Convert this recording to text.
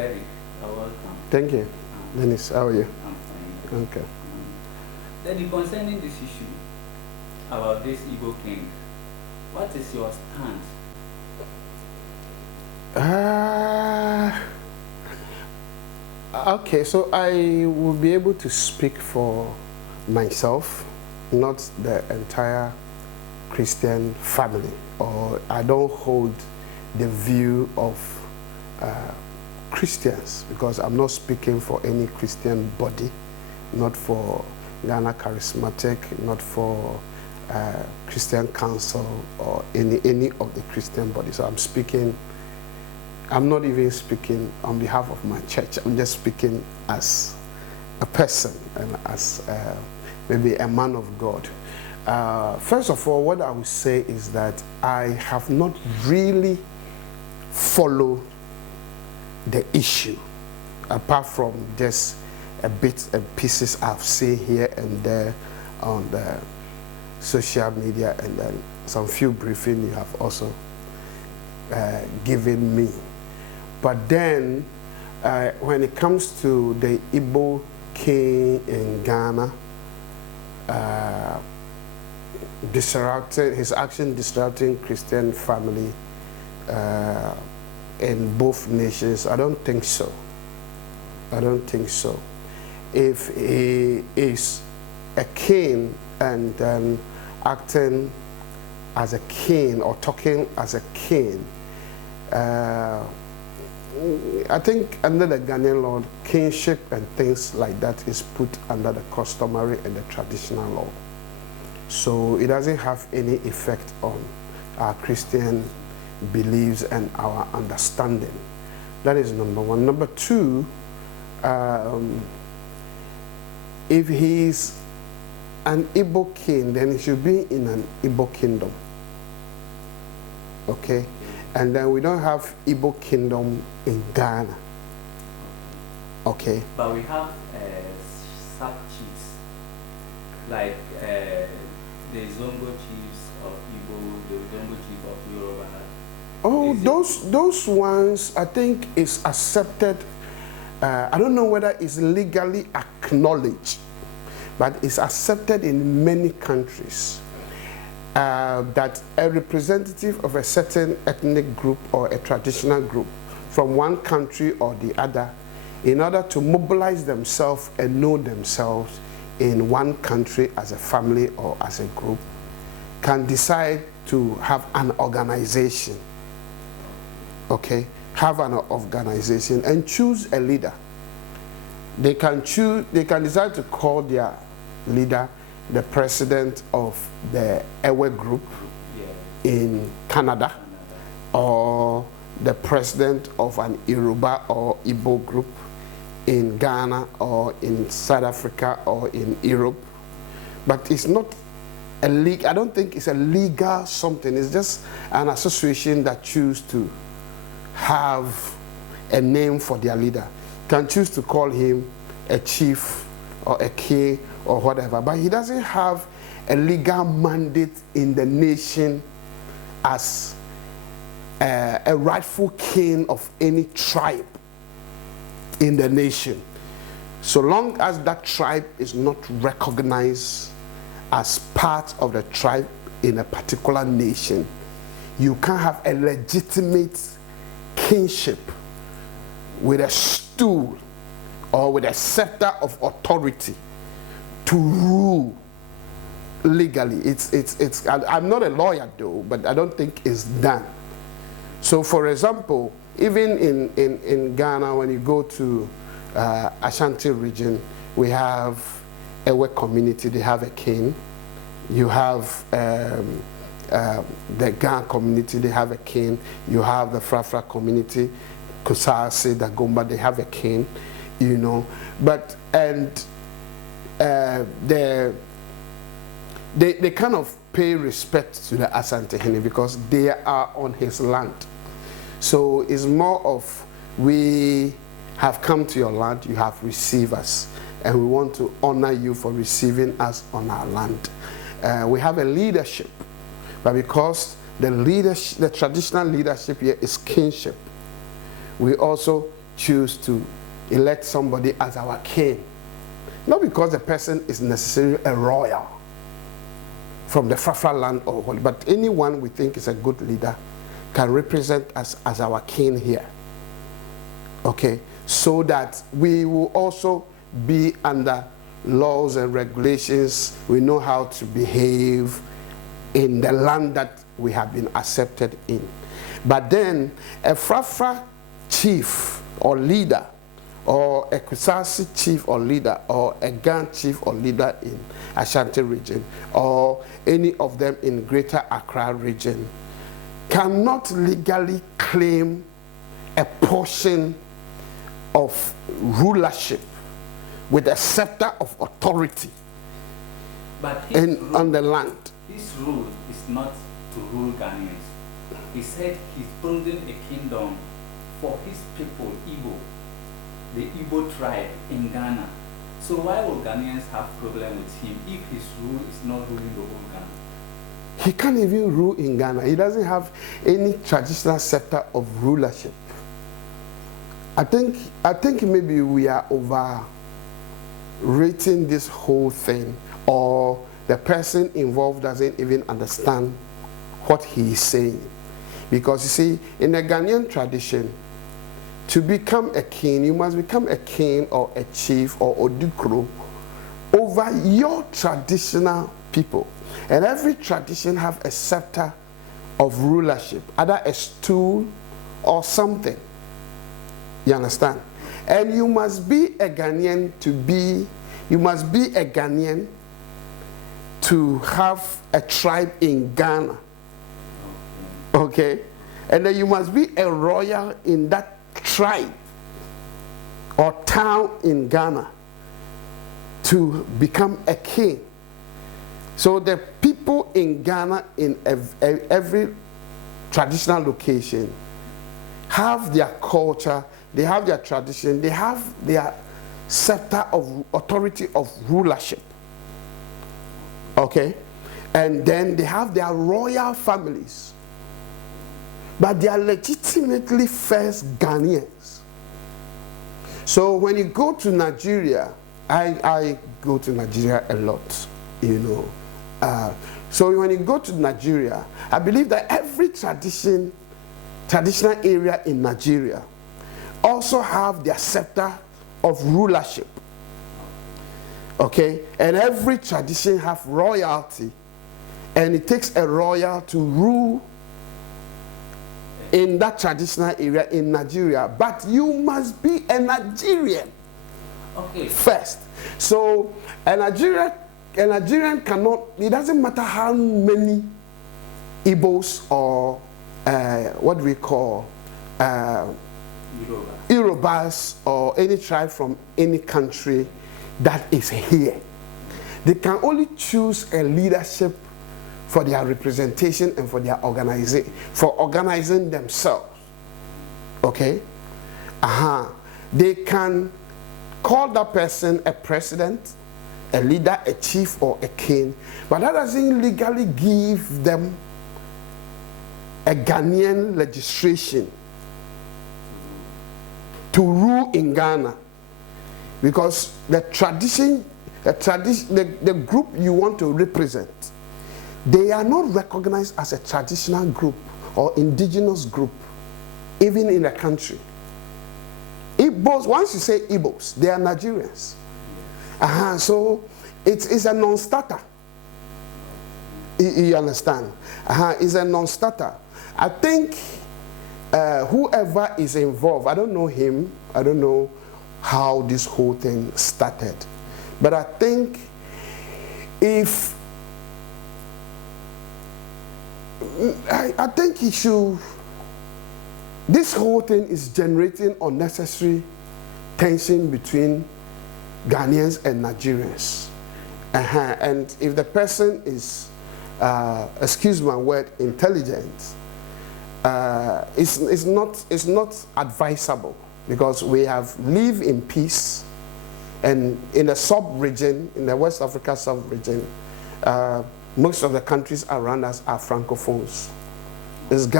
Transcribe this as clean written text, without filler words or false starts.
Daddy, welcome. Thank you. Dennis, how are you? I'm fine. Okay. Daddy, concerning this issue about this Igbo king, what is your stance? Okay, so I will be able to speak for myself, not the entire Christian family, or I don't hold the view of Christians, because I'm not speaking for any Christian body, not for Ghana Charismatic, not for Christian Council or any of the Christian bodies. So I'm not even speaking on behalf of my church. I'm just speaking as a person and as maybe a man of God. First of all, what I would say is that I have not really followed the issue, apart from just a bits and pieces I've seen here and there on the social media, and then some few briefings you have also given me. But then, when it comes to the Igbo king in Ghana, his action disrupting Christian family in both nations, I don't think so. I don't think so. If he is a king and then acting as a king or talking as a king, I think under the Ghanaian law, kingship and things like that is put under the customary and the traditional law. So it doesn't have any effect on our Christian beliefs and our understanding. That is number one. Number two, if he's an Igbo king, then he should be in an Igbo kingdom. Okay? And then we don't have Igbo kingdom in Ghana. Okay? But we have sub-chiefs, like the Zongo chiefs of Igbo, the Zongo chief of Yoruba. Oh, those ones, I think, is accepted. I don't know whether it's legally acknowledged, but it's accepted in many countries. That a representative of a certain ethnic group or a traditional group from one country or the other, in order to mobilize themselves and know themselves in one country as a family or as a group, can decide to have an organization. Okay? Have an organization and choose a leader. They can decide to call their leader the president of the Ewe group in Canada, or the president of an Yoruba or Igbo group in Ghana or in South Africa or in Europe. But it's not a league. I don't think it's a legal something. It's just an association that choose to have a name for their leader. Can choose to call him a chief or a king or whatever, but he doesn't have a legal mandate in the nation as a rightful king of any tribe in the nation. So long as that tribe is not recognized as part of the tribe in a particular nation, you can't have a legitimate kingship with a stool or with a scepter of authority to rule legally. I'm not a lawyer though, but I don't think it's done. So for example, even in Ghana, when you go to Ashanti region, we have Ewe community, they have a king. You have the Ghana community, they have a king. You have the Frafra community, Kusase, Dagomba, they have a king, you know. But, and they kind of pay respect to the Asantehene because they are on his land. So it's more of, we have come to your land, you have received us, and we want to honor you for receiving us on our land. We have a leadership, but because the traditional leadership here is kingship, we also choose to elect somebody as our king. Not because the person is necessarily a royal from the Frafra land or what, but anyone we think is a good leader can represent us as our king here. Okay, so that we will also be under laws and regulations. We know how to behave in the land that we have been accepted in. But then a Frafra chief or leader, or a Kusasi chief or leader, or a Gan chief or leader in Ashanti region, or any of them in Greater Accra region, cannot legally claim a portion of rulership with a scepter of authority on the land. His rule is not to rule Ghanaians. He said he's building a kingdom for his people, Igbo, the Igbo tribe in Ghana. So why would Ghanaians have problem with him if his rule is not ruling the whole Ghana? He can't even rule in Ghana. He doesn't have any traditional scepter of rulership. I think maybe we are overrating this whole thing, or the person involved doesn't even understand what he is saying. Because you see, in the Ghanaian tradition, to become a king, you must become a king or a chief or odukro over your traditional people. And every tradition have a scepter of rulership, either a stool or something. You understand? And you must be a Ghanaian to have a tribe in Ghana. Okay? And then you must be a royal in that tribe or town in Ghana to become a king. So the people in Ghana, in every traditional location, have their culture, they have their tradition, they have their scepter of authority of rulership. Okay? And then they have their royal families. But they are legitimately first Ghanaians. So when you go to Nigeria, I go to Nigeria a lot, you know. So when you go to Nigeria, I believe that every traditional area in Nigeria also have their scepter of rulership. Okay? And every tradition have royalty. And it takes a royal to rule in that traditional area in Nigeria. But you must be a Nigerian first. So a Nigerian cannot, it doesn't matter how many Igbos or what we call Yorubas or any tribe from any country that is here. They can only choose a leadership for their representation and for their organizing themselves. Okay? They can call that person a president, a leader, a chief, or a king, but that doesn't legally give them a Ghanaian legislation to rule in Ghana. Because the group you want to represent, they are not recognized as a traditional group or indigenous group, even in the country. Igbos, once you say Igbos, they are Nigerians. So it's a non-starter. You understand? It's a non-starter. I think whoever is involved, I don't know him, I don't know how this whole thing started, but I think I think he should, this whole thing is generating unnecessary tension between Ghanaians and Nigerians. And if the person is, excuse my word, intelligent, it's not advisable, because we have lived in peace, and in the sub-region, in the West Africa sub-region, most of the countries around us are Francophones. It's Ghana.